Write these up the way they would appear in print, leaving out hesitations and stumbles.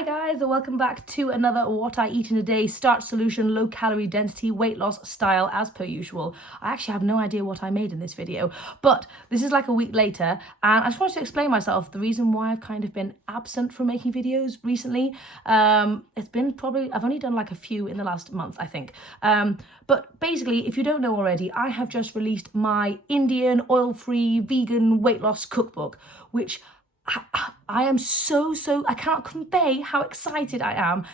Hi guys, and welcome back to another What I Eat in a Day Starch Solution low calorie density weight loss style as per usual. I actually have no idea what I made in this video, but this is like a week later and I just wanted to explain myself, the reason why I've kind of been absent from making videos recently. It's been I've only done like a few in the last month, I think. But basically, if you don't know already, I have just released my Indian oil-free vegan weight loss cookbook, which I am I can't convey how excited I am.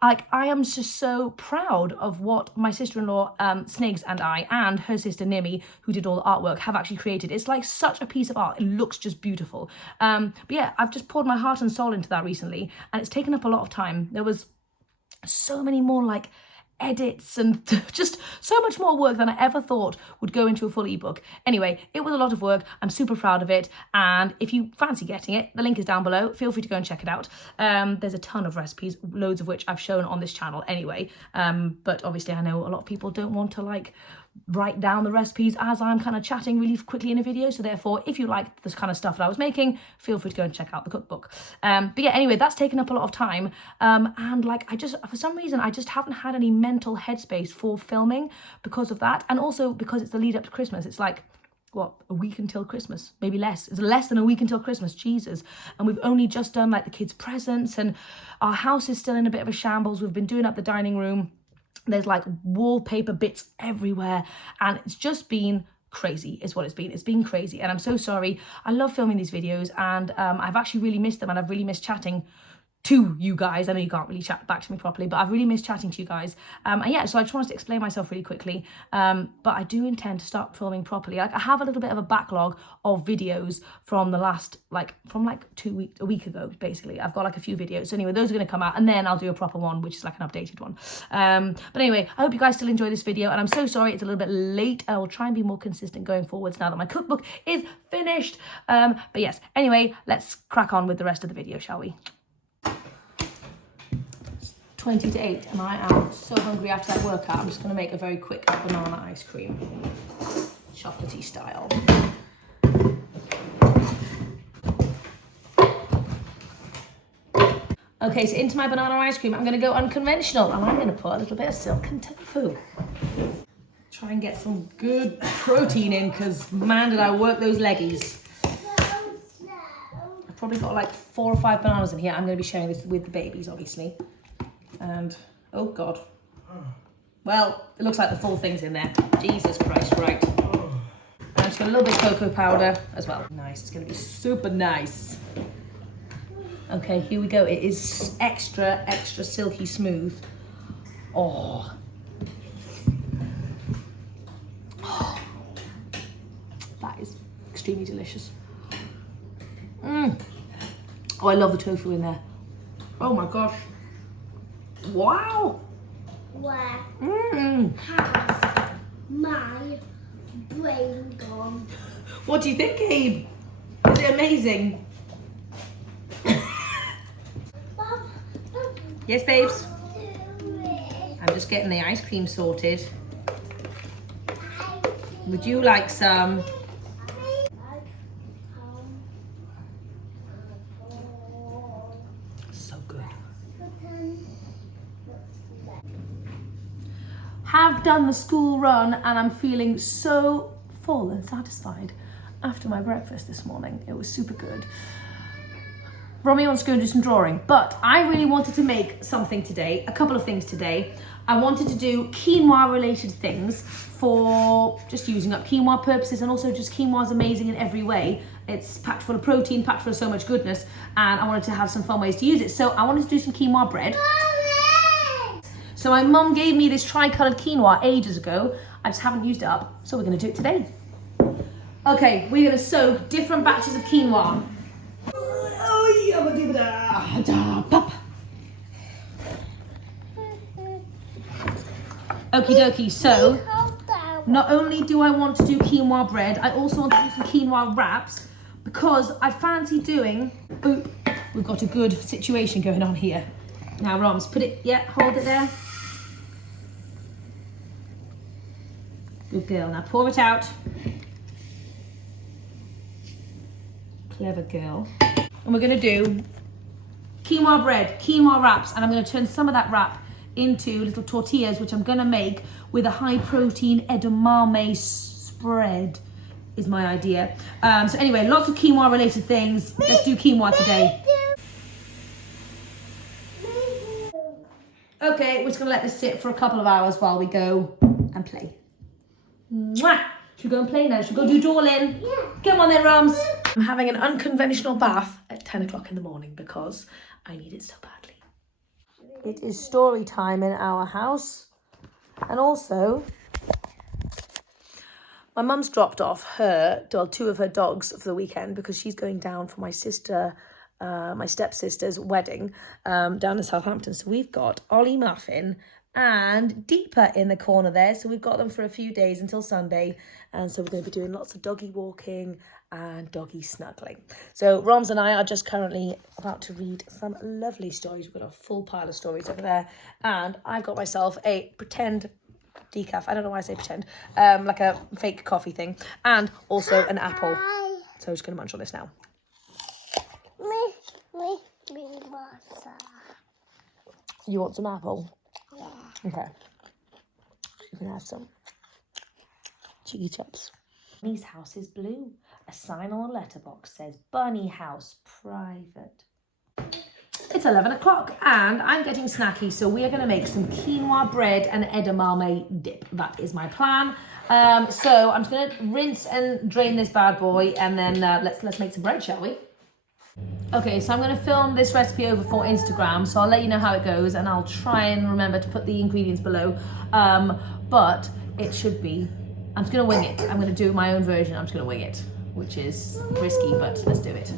Like, I am just so proud of what my sister-in-law Snigs and I and her sister Nimi, who did all the artwork, have actually created. It's like such a piece of art. It looks just beautiful. But yeah, I've just poured my heart and soul into that recently, and it's taken up a lot of time. There was so many more like edits and just so much more work than I ever thought would go into a full ebook. Anyway, it was a lot of work. I'm super proud of it, and if you fancy getting it, the link is down below. Feel free to go and check it out. There's a ton of recipes, loads of which I've shown on this channel anyway, but obviously I know a lot of people don't want to like write down the recipes as I'm kind of chatting really quickly in a video, so therefore if you like this kind of stuff that I was making, feel free to go and check out the cookbook. But yeah, anyway, that's taken up a lot of time, and like for some reason I just haven't had any mental headspace for filming because of that, and also because it's the lead up to Christmas. It's like, what, a week until Christmas, maybe less. It's less than a week until Christmas, Jesus. And we've only just done like the kids' presents, and our house is still in a bit of a shambles. We've been doing up the dining room. There's like wallpaper bits everywhere, and it's just been crazy is what it's been. It's been crazy, and I'm so sorry. I love filming these videos, and I've actually really missed them, and I've really missed chatting to you guys. I know you can't really chat back to me properly, but I've really missed chatting to you guys. And yeah, so I just wanted to explain myself really quickly. But I do intend to start filming properly. Like, I have a little bit of a backlog of videos from the last, from a week ago, basically. I've got like a few videos. So anyway, those are going to come out, and then I'll do a proper one, which is like an updated one. But anyway, I hope you guys still enjoy this video, and I'm so sorry it's a little bit late. I will try and be more consistent going forwards now that my cookbook is finished. But yes, anyway, let's crack on with the rest of the video, shall we? 20 to 8, and I am so hungry after that workout. I'm just going to make a very quick banana ice cream, chocolatey style. Okay, so into my banana ice cream, I'm going to go unconventional, and I'm going to put a little bit of silken tofu. Try and get some good protein in, because man, did I work those leggies. I've probably got like 4 or 5 bananas in here. I'm going to be sharing this with the babies, obviously. And, oh God. Well, it looks like the full thing's in there. Jesus Christ, right. And I'm just got a little bit of cocoa powder as well. Nice, it's gonna be super nice. Okay, here we go. It is extra silky smooth. Oh. That is extremely delicious. Oh, I love the tofu in there. Oh my gosh. Wow! Where has my brain gone? What do you think, Abe? Is it amazing? Yes, babes? I'm just getting the ice cream sorted. Would you like some? So good. Have done the school run, and I'm feeling so full and satisfied after my breakfast this morning. It was super good. Romy wants to go and do some drawing, but I really wanted to make something today, a couple of things today. I wanted to do quinoa related things for just using up quinoa purposes, and also just quinoa is amazing in every way. It's packed full of protein, packed full of so much goodness, and I wanted to have some fun ways to use it. So I wanted to do some quinoa bread. So my mum gave me this tri-coloured quinoa ages ago. I just haven't used it up, so we're going to do it today. Okay, we're going to soak different batches of quinoa. Okie dokie, so not only do I want to do quinoa bread, I also want to do some quinoa wraps, because I fancy doing, oop, we've got a good situation going on here. Now Roms, put it, yeah, hold it there. Good girl. Now pour it out. Clever girl. And we're going to do quinoa bread, quinoa wraps, and I'm going to turn some of that wrap into little tortillas, which I'm going to make with a high protein edamame spread, is my idea. So anyway, lots of quinoa related things. Let's do quinoa today. Okay, we're just going to let this sit for a couple of hours while we go and play. Mwah! Should we go and play now? Should we go do Dorlin? Yeah. Come on then, Rams. I'm having an unconventional bath at 10 o'clock in the morning because I need it so badly. It is story time in our house. And also, my mum's dropped off two of her dogs for the weekend because she's going down for my stepsister's wedding down in Southampton. So we've got Ollie Muffin and Deepa in the corner there. So we've got them for a few days until Sunday. And so we're going to be doing lots of doggy walking and doggy snuggling. So Roms and I are just currently about to read some lovely stories. We've got a full pile of stories over there. And I've got myself a pretend decaf. I don't know why I say pretend. Like a fake coffee thing. And also an apple. So I'm just going to munch on this now. You want some apple? Yeah. Okay. You can have some. Cheeky chops. Bunny's house is blue. A sign on the letterbox says Bunny House Private. It's 11 o'clock and I'm getting snacky, so we are going to make some quinoa bread and edamame dip. That is my plan. So I'm just going to rinse and drain this bad boy, and then let's make some bread, shall we? Okay, so I'm going to film this recipe over for Instagram, so I'll let you know how it goes, and I'll try and remember to put the ingredients below. But it should be, I'm just going to wing it. I'm going to do my own version. I'm just going to wing it, which is risky, but let's do it.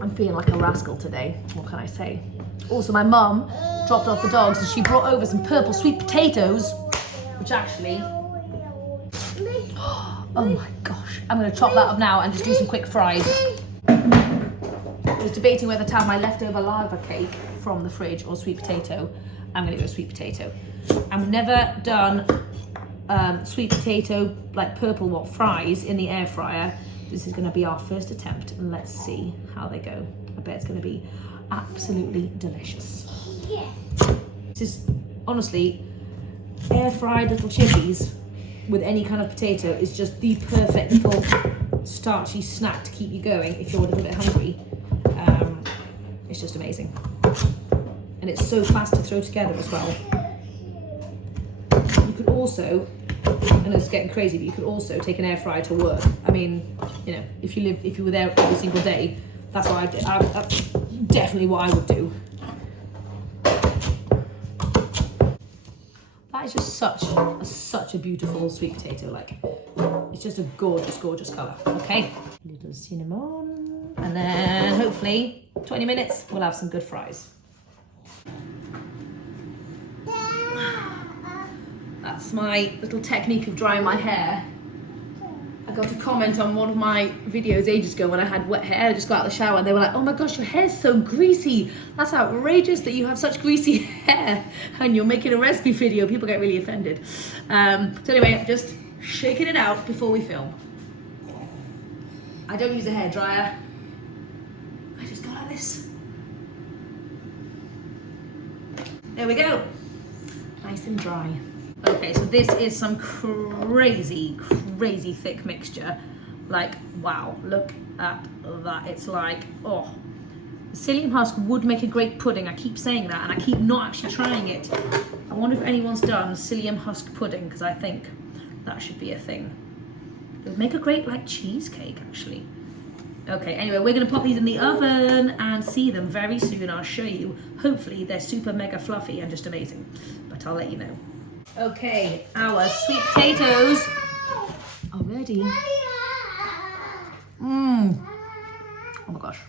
I'm feeling like a rascal today. What can I say? Also, my mum dropped off the dogs and she brought over some purple sweet potatoes, which actually, oh my gosh. I'm going to chop that up now and just do some quick fries. I was debating whether to have my leftover lava cake from the fridge or sweet potato. I'm going to go sweet potato. I've never done sweet potato, like purple fries in the air fryer. This is going to be our first attempt, and let's see how they go. I bet it's going to be absolutely delicious. Yeah. This is, honestly, air fried little chippies with any kind of potato is just the perfect little starchy snack to keep you going if you're a little bit hungry. It's just amazing. And it's so fast to throw together as well. You could also, I know it's getting crazy, but you could also take an air fryer to work. I mean, you know, if you were there every single day, that's what that's definitely what I would do. That is just such a beautiful sweet potato. Like, it's just a gorgeous, gorgeous colour. Okay, little cinnamon, and then hopefully 20 minutes we'll have some good fries. That's my little technique of drying my hair. I got a comment on one of my videos ages ago when I had wet hair. I just got out of the shower and they were like, oh my gosh, your hair's so greasy. That's outrageous that you have such greasy hair and you're making a recipe video. People get really offended. So anyway, I'm just shaking it out before we film. I don't use a hairdryer. I just go like this. There we go. Nice and dry. Okay, so this is some crazy thick mixture. Like, wow, look at that. It's like, oh, the psyllium husk would make a great pudding. I keep saying that and I keep not actually trying it. I wonder if anyone's done psyllium husk pudding, because I think that should be a thing. It would make a great, like, cheesecake, actually. Okay, anyway, we're gonna pop these in the oven and see them very soon. I'll show you. Hopefully they're super mega fluffy and just amazing, but I'll let you know. Okay, our sweet potatoes are ready. Oh my gosh.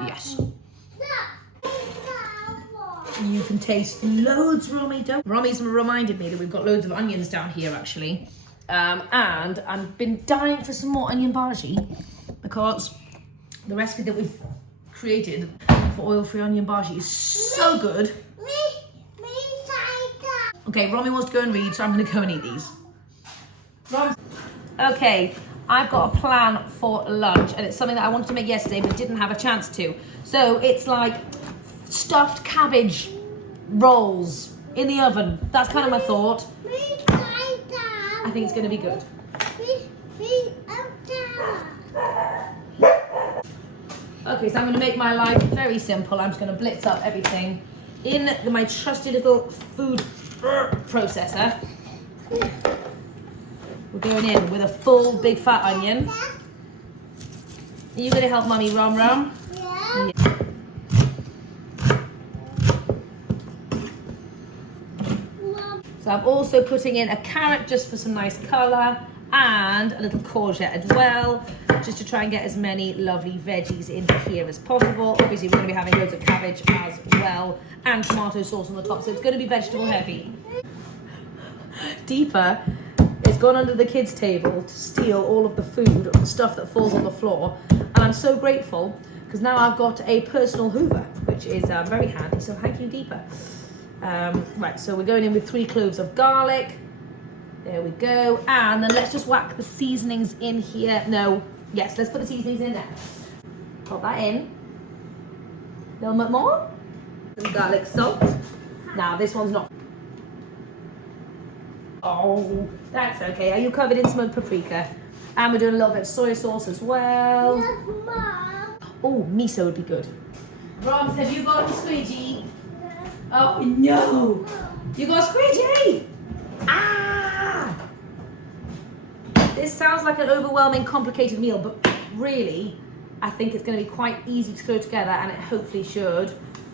Yes. You can taste loads, Romy. Romy's reminded me that we've got loads of onions down here, actually. And I've been dying for some more onion bhaji because the recipe that we've created for oil-free onion bhaji is so good. Okay, Romy wants to go and read, so I'm going to go and eat these. Okay, I've got a plan for lunch, and it's something that I wanted to make yesterday but didn't have a chance to. So it's like stuffed cabbage rolls in the oven. That's kind of my thought. I think it's going to be good. Okay, so I'm going to make my life very simple. I'm just going to blitz up everything in my trusty little food processor. We're going in with a full big fat onion. Are you going to help Mummy Rom Rom? Yeah. So I'm also putting in a carrot just for some nice colour, and a little courgette as well, just to try and get as many lovely veggies into here as possible. Obviously we're going to be having loads of cabbage as well, and tomato sauce on the top, so it's going to be vegetable heavy. Deepa has gone under the kids' table to steal all of the food or the stuff that falls on the floor, and I'm so grateful because now I've got a personal hoover, which is very handy, so thank you, Deepa. Right, so we're going in with 3 cloves of garlic. There we go. And then let's just whack the seasonings in here. No, yes, let's put the seasonings in there. Pop that in. A little bit more. Some garlic salt. Now, this one's not. Oh, that's okay. Are you covered in smoked paprika? And we're doing a little bit of soy sauce as well. Yes, Mom. Oh, miso would be good. Roms, have you got a squeegee? Oh no! You got a squeegee! Ah! This sounds like an overwhelming, complicated meal, but really, I think it's going to be quite easy to throw together, and it hopefully should,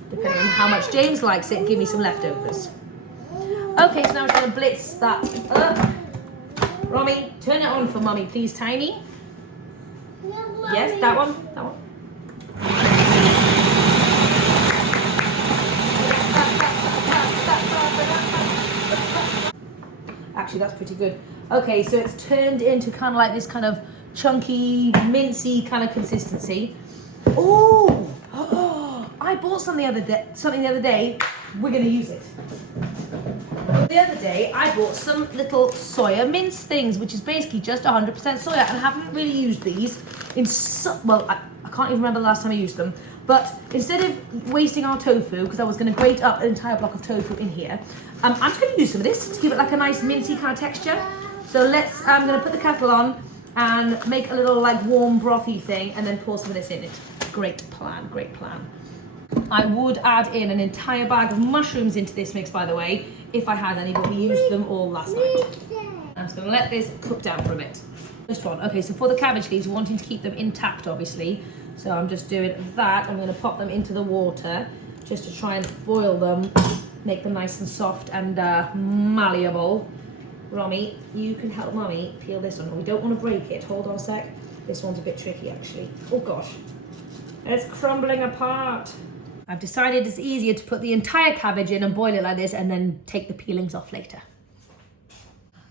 depending on how much James likes it, give me some leftovers. Okay, so now we're going to blitz that up. Romy, turn it on for Mummy, please, Tiny. Yes, that one, that one. Actually, that's pretty good. Okay, so it's turned into kind of like this kind of chunky, mincy kind of consistency. Oh, I bought something the other day. We're going to use it. The other day, I bought some little soya mince things, which is basically just 100% soya, and I haven't really used these in well, I can't even remember the last time I used them. But instead of wasting our tofu, because I was going to grate up an entire block of tofu in here, I'm just going to use some of this to give it like a nice mincy kind of texture. So I'm going to put the kettle on and make a little like warm brothy thing, and then pour some of this in it. Great plan, great plan. I would add in an entire bag of mushrooms into this mix, by the way, if I had any, but we used them all last night. I'm just going to let this cook down for a bit. First one. Okay, so for the cabbage leaves, we're wanting to keep them intact, obviously. So I'm just doing that. I'm going to pop them into the water just to try and boil them, make them nice and soft and malleable. Romy, you can help Mummy peel this one. We don't want to break it. Hold on a sec. This one's a bit tricky, actually. Oh, gosh. It's crumbling apart. I've decided it's easier to put the entire cabbage in and boil it like this and then take the peelings off later.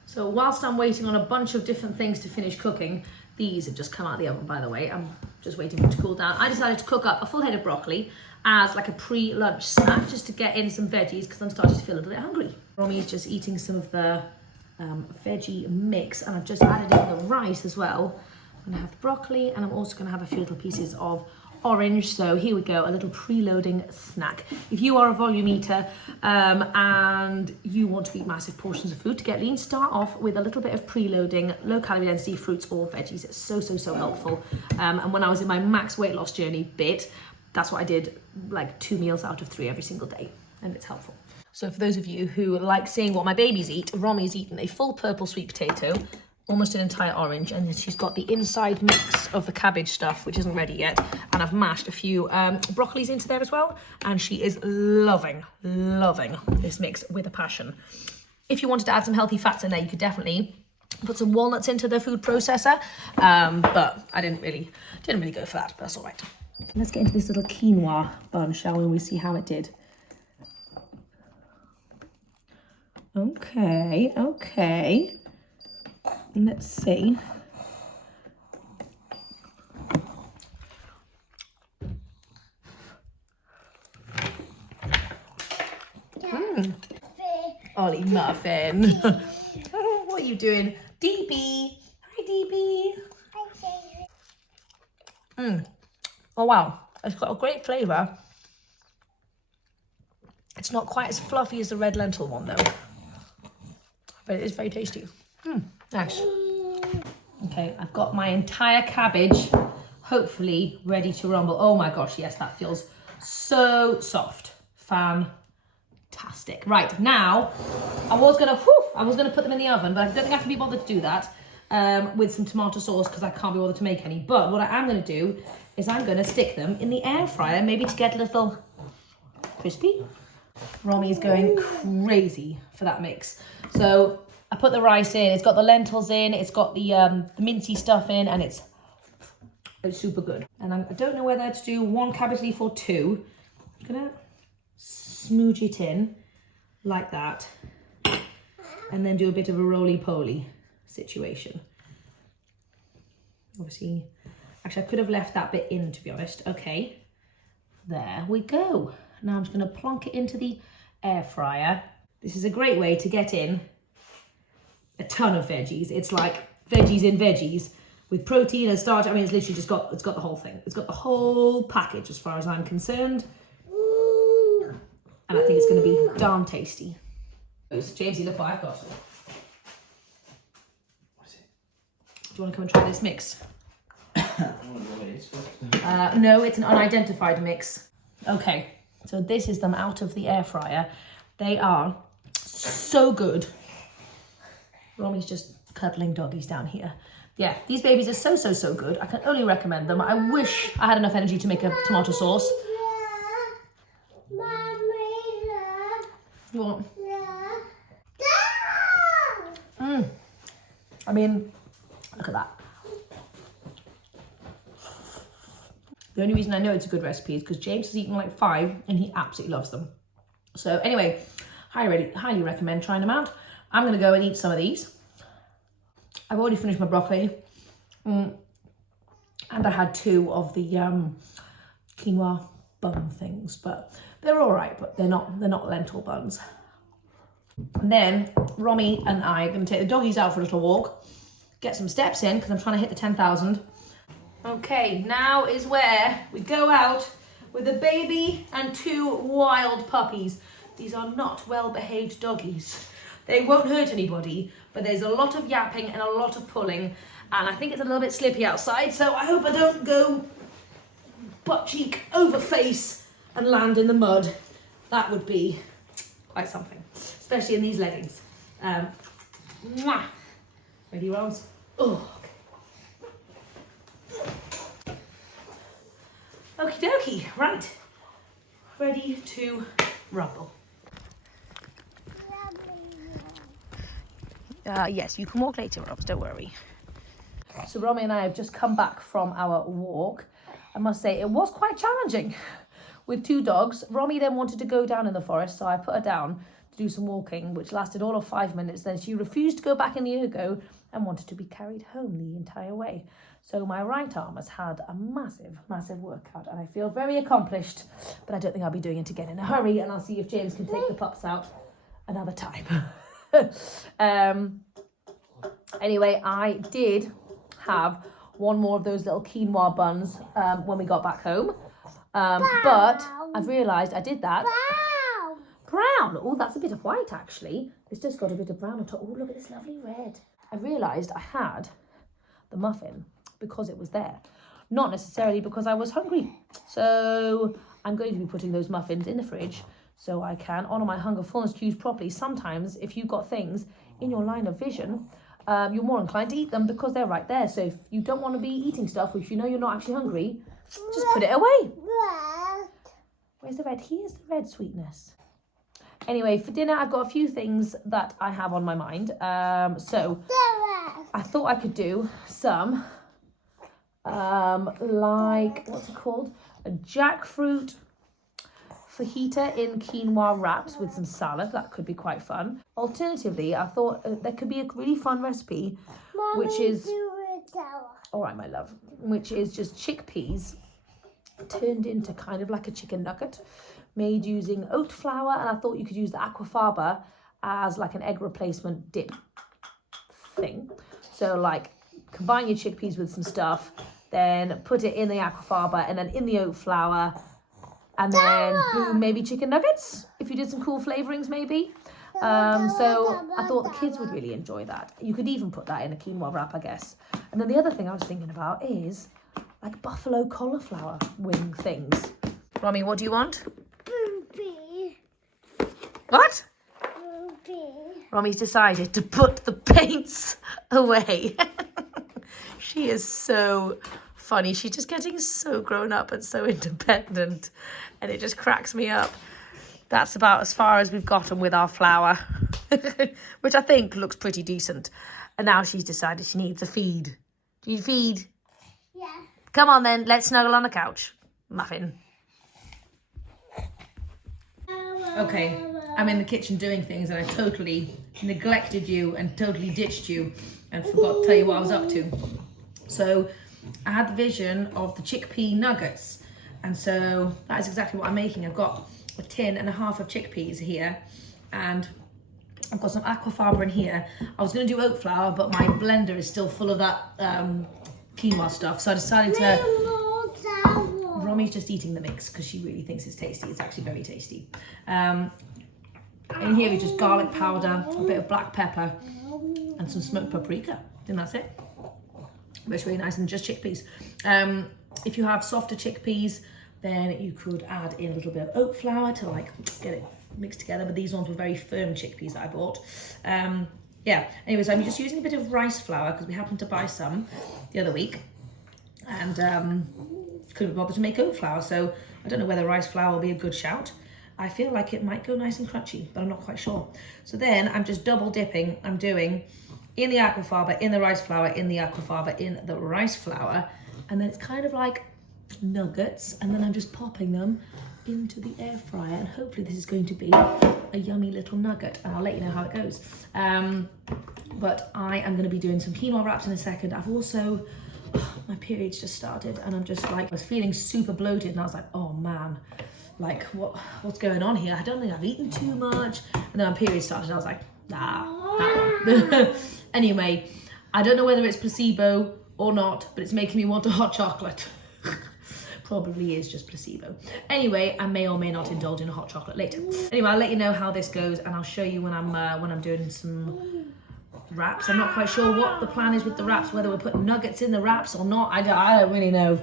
So whilst I'm waiting on a bunch of different things to finish cooking, these have just come out of the oven, by the way. I'm just waiting for it to cool down. I decided to cook up a full head of broccoli as like a pre-lunch snack, just to get in some veggies because I'm starting to feel a little bit hungry. Romy is just eating some of the veggie mix, and I've just added in the rice as well. I'm gonna have the broccoli, and I'm also gonna have a few little pieces of orange. So here we go, a little preloading snack. If you are a volume eater and you want to eat massive portions of food to get lean, start off with a little bit of preloading low calorie density fruits or veggies. It's so helpful. And when I was in my max weight loss journey bit, that's what I did, like 2 meals out of 3 every single day, and it's helpful. So for those of you who like seeing what my babies eat, Romy's eaten a full purple sweet potato, almost an entire orange, and then she's got the inside mix of the cabbage stuff, which isn't ready yet, and I've mashed a few broccolis into there as well, and she is loving this mix with a passion. If you wanted to add some healthy fats in there, you could definitely put some walnuts into the food processor, but I didn't really go for that, but that's all right. Let's get into this little quinoa bun, shall we? And we see how it did. Okay. Let's see. Ollie Muffin. Oh, what are you doing? Deepy. Hi, Deepy. Oh wow, it's got a great flavour. It's not quite as fluffy as the red lentil one though, but it is very tasty. Nice. Okay, I've got my entire cabbage hopefully ready to rumble. Oh my gosh, yes, that feels so soft. Fantastic. Right, now I was gonna put them in the oven, but I don't think I can be bothered to do that with some tomato sauce because I can't be bothered to make any. But what I am gonna do is I'm gonna stick them in the air fryer, maybe to get a little crispy. Romy's going crazy for that mix. So I put the rice in, it's got the lentils in, it's got the mincy stuff in, and it's super good. And I don't know whether to do one cabbage leaf or two. I'm gonna smooge it in like that, and then do a bit of a roly-poly situation. Obviously, actually I could have left that bit in, to be honest. Okay, there we go. Now I'm just gonna plonk it into the air fryer. This is a great way to get in a ton of veggies. It's like veggies in veggies with protein and starch. I mean, it's literally just got, it's got the whole thing. It's got the whole package as far as I'm concerned. And I think it's gonna be darn tasty. Jamesy, look what I've got. What's it? Do you wanna come and try this mix? No, it's an unidentified mix. Okay, so this is them out of the air fryer. They are so good. Romy's just cuddling doggies down here. Yeah, these babies are so good. I can only recommend them. I wish I had enough energy to make a tomato sauce. You want? I mean, look at that. The only reason I know it's a good recipe is because James has eaten like 5 and he absolutely loves them. So anyway, highly recommend trying them out. I'm gonna go and eat some of these. I've already finished my broccoli. And I had 2 of the quinoa bun things, but they're all right, but they're not lentil buns. And then Romy and I are gonna take the doggies out for a little walk, get some steps in because I'm trying to hit the 10,000. Okay, now is where we go out with a baby and 2 wild puppies. These are not well-behaved doggies. They won't hurt anybody, but there's a lot of yapping and a lot of pulling, and I think it's a little bit slippy outside, so I hope I don't go butt cheek over face and land in the mud. That would be quite something, especially in these leggings. Mwah. Ready, Rose? Oh. Okie dokie, right. Ready to rumble. Yes, you can walk later, Robs, don't worry. So Romy and I have just come back from our walk. I must say it was quite challenging with 2 dogs. Romy then wanted to go down in the forest, so I put her down to do some walking, which lasted all of 5 minutes. Then she refused to go back in the ergo and wanted to be carried home the entire way. So my right arm has had a massive workout, and I feel very accomplished, but I don't think I'll be doing it again in a hurry, and I'll see if James can take the pups out another time. Anyway, I did have 1 more of those little quinoa buns when we got back home, but I've realised I did that. Brown. Oh, that's a bit of white actually. It's just got a bit of brown on top. Oh, look at this lovely red. I realised I had the muffin because it was there, not necessarily because I was hungry. So I'm going to be putting those muffins in the fridge so I can honour my hunger fullness cues properly. Sometimes if you've got things in your line of vision, you're more inclined to eat them because they're right there. So if you don't want to be eating stuff, if you know you're not actually hungry, just put it away. Where's the red? Here's the red, sweetness. Anyway, for dinner, I've got a few things that I have on my mind. So I thought I could do some, like, what's it called? A jackfruit fajita in quinoa wraps with some salad. That could be quite fun. Alternatively, I thought there could be a really fun recipe, which is, all right, my love, which is just chickpeas turned into kind of like a chicken nugget, made using oat flour, and I thought you could use the aquafaba as like an egg replacement dip thing. So like combine your chickpeas with some stuff, then put it in the aquafaba and then in the oat flour, and then boom, maybe chicken nuggets if you did some cool flavorings maybe. So I thought the kids would really enjoy that. You could even put that in a quinoa wrap, I guess. And then the other thing I was thinking about is like buffalo cauliflower wing things. Romy, what do you want? Ruby. What? Ruby. Romy's decided to put the paints away. She is so funny. She's just getting so grown up and so independent, and it just cracks me up. That's about as far as we've gotten with our flour, which I think looks pretty decent. And now she's decided she needs a feed. Do you feed? Yeah. Come on then, let's snuggle on the couch. Muffin. Okay, I'm in the kitchen doing things and I totally neglected you and totally ditched you and forgot to tell you what I was up to. So I had the vision of the chickpea nuggets, and so that is exactly what I'm making. I've got a tin and a half of chickpeas here, and I've got some aquafaba in here. I was going to do oat flour, but my blender is still full of that quinoa stuff, so I decided to... Romy's just eating the mix because she really thinks it's tasty. It's actually very tasty. In here is just garlic powder, a bit of black pepper, and some smoked paprika, and that's it. But it's really nice, and just chickpeas. If you have softer chickpeas, then you could add in a little bit of oat flour to like get it mixed together, but these ones were very firm chickpeas that I bought. Yeah, anyways, I'm just using a bit of rice flour because we happened to buy some the other week, and couldn't be bothered to make oat flour, so I don't know whether rice flour will be a good shout. I feel like it might go nice and crunchy, but I'm not quite sure. So then I'm just double dipping. I'm doing in the aquafaba, in the rice flour, in the aquafaba, in the rice flour, and then it's kind of like nuggets, and then I'm just popping them into the air fryer, and hopefully this is going to be a yummy little nugget, and I'll let you know how it goes. But I am going to be doing some quinoa wraps in a second. I've also, my period's just started, and I'm just like, I was feeling super bloated, and I was like, oh man, like what's going on here? I don't think I've eaten too much. And then my period started, and I was like, nah, that one. Anyway, I don't know whether it's placebo or not, but it's making me want a hot chocolate. Probably is just placebo. Anyway, I may or may not indulge in a hot chocolate later. Anyway, I'll let you know how this goes, and I'll show you when I'm doing some wraps. I'm not quite sure what the plan is with the wraps, whether we're putting nuggets in the wraps or not. I don't really know,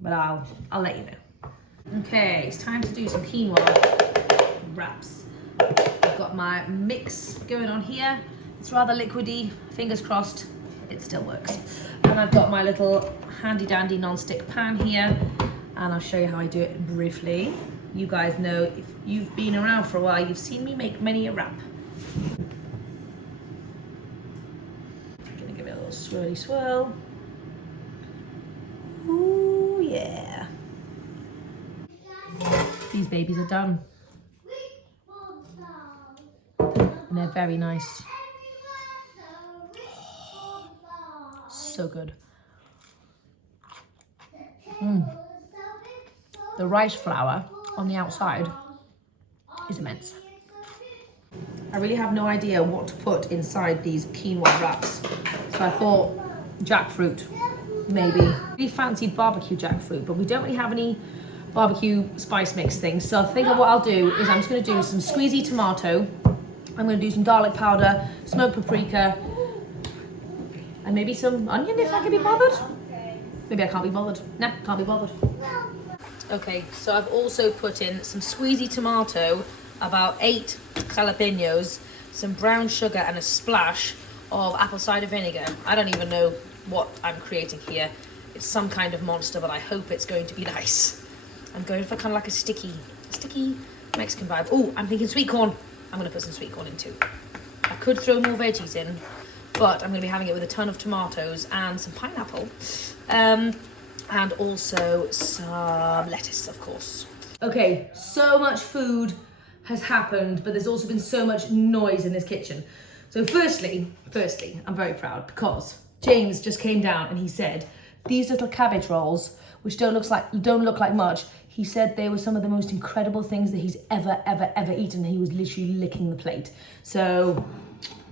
but I'll let you know. Okay, it's time to do some quinoa wraps. I've got my mix going on here. It's rather liquidy, fingers crossed it still works. And I've got my little handy dandy non-stick pan here, and I'll show you how I do it briefly. You guys know, if you've been around for a while, you've seen me make many a wrap. I'm gonna give it a little swirly swirl. Ooh, yeah. These babies are done. And they're very nice. So good. The rice flour on the outside is immense. I really have no idea what to put inside these quinoa wraps, so I thought jackfruit, maybe. We fancied barbecue jackfruit, but we don't really have any barbecue spice mix things, so I think what I'll do is I'm just going to do some squeezy tomato, I'm going to do some garlic powder, smoked paprika, and maybe some onion if I can be bothered. Maybe I can't be bothered. Nah, can't be bothered. Okay, so I've also put in some squeezy tomato, about 8 jalapenos, some brown sugar, and a splash of apple cider vinegar. I don't even know what I'm creating here. It's some kind of monster, but I hope it's going to be nice. I'm going for kind of like a sticky Mexican vibe. Oh, I'm thinking sweet corn. I'm going to put some sweet corn in too. I could throw more veggies in, but I'm going to be having it with a ton of tomatoes and some pineapple. And also some lettuce, of course. Okay, so much food has happened, but there's also been so much noise in this kitchen. So firstly, I'm very proud because James just came down and he said, these little cabbage rolls, which don't look like much, he said they were some of the most incredible things that he's ever eaten. He was literally licking the plate. So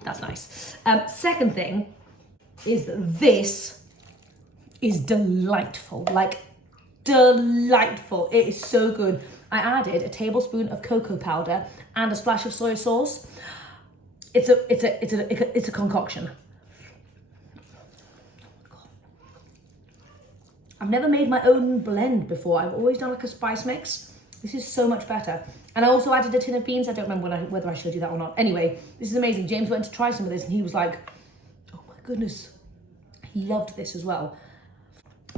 that's nice. Second thing is that this is delightful, like delightful. It is so good. I added a tablespoon of cocoa powder and a splash of soy sauce. It's a concoction. I've never made my own blend before. I've always done like a spice mix. This is so much better. And I also added a tin of beans. I don't remember whether I should do that or not. Anyway, this is amazing. James went to try some of this and he was like, oh my goodness. He loved this as well.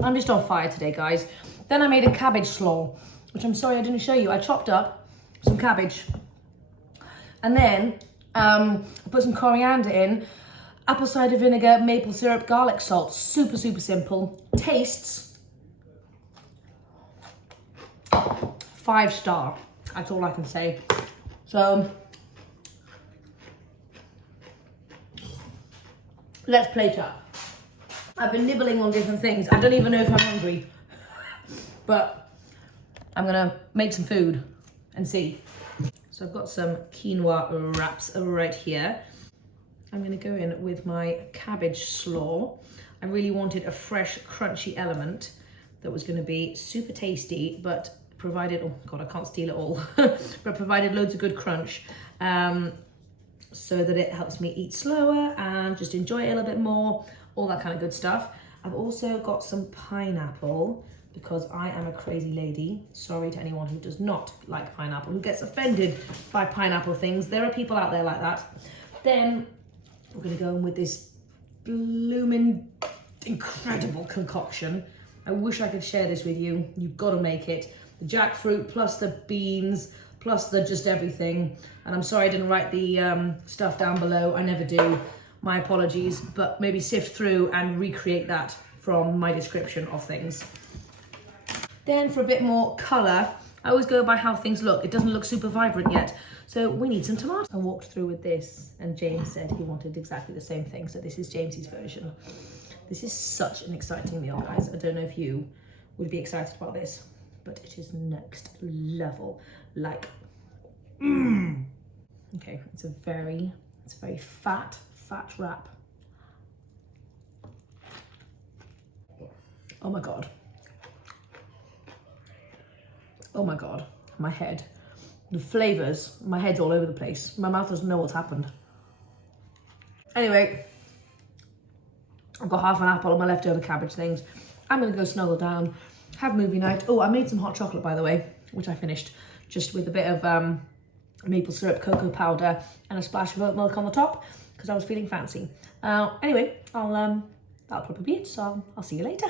I'm just on fire today, guys. Then I made a cabbage slaw, which I'm sorry I didn't show you. I chopped up some cabbage and then I put some coriander in, apple cider vinegar, maple syrup, garlic salt. Super, super simple. Tastes 5-star. That's all I can say. So let's plate up. I've been nibbling on different things. I don't even know if I'm hungry, but I'm gonna make some food and see. So I've got some quinoa wraps right here. I'm gonna go in with my cabbage slaw. I really wanted a fresh, crunchy element that was gonna be super tasty, but provided, oh God, I can't steal it all, but provided loads of good crunch, so that it helps me eat slower and just enjoy it a little bit more, all that kind of good stuff. I've also got some pineapple because I am a crazy lady. Sorry to anyone who does not like pineapple, who gets offended by pineapple things. There are people out there like that. Then we're gonna go in with this blooming incredible concoction. I wish I could share this with you. You've got to make it. The jackfruit plus the beans plus the just everything. And I'm sorry I didn't write the stuff down below. I never do. My apologies, but maybe sift through and recreate that from my description of things. Then for a bit more colour, I always go by how things look. It doesn't look super vibrant yet. So we need some tomatoes. I walked through with this and James said he wanted exactly the same thing. So this is James's version. This is such an exciting meal, guys. I don't know if you would be excited about this, but it is next level. Like, Okay, it's a very fat wrap. Oh my God. Oh my God, my head. The flavours, my head's all over the place. My mouth doesn't know what's happened. Anyway, I've got half an apple and my leftover cabbage things. I'm gonna go snuggle down, have movie night. Oh, I made some hot chocolate, by the way, which I finished just with a bit of maple syrup, cocoa powder, and a splash of oat milk on the top because I was feeling fancy. Anyway, that'll probably be it. So I'll see you later.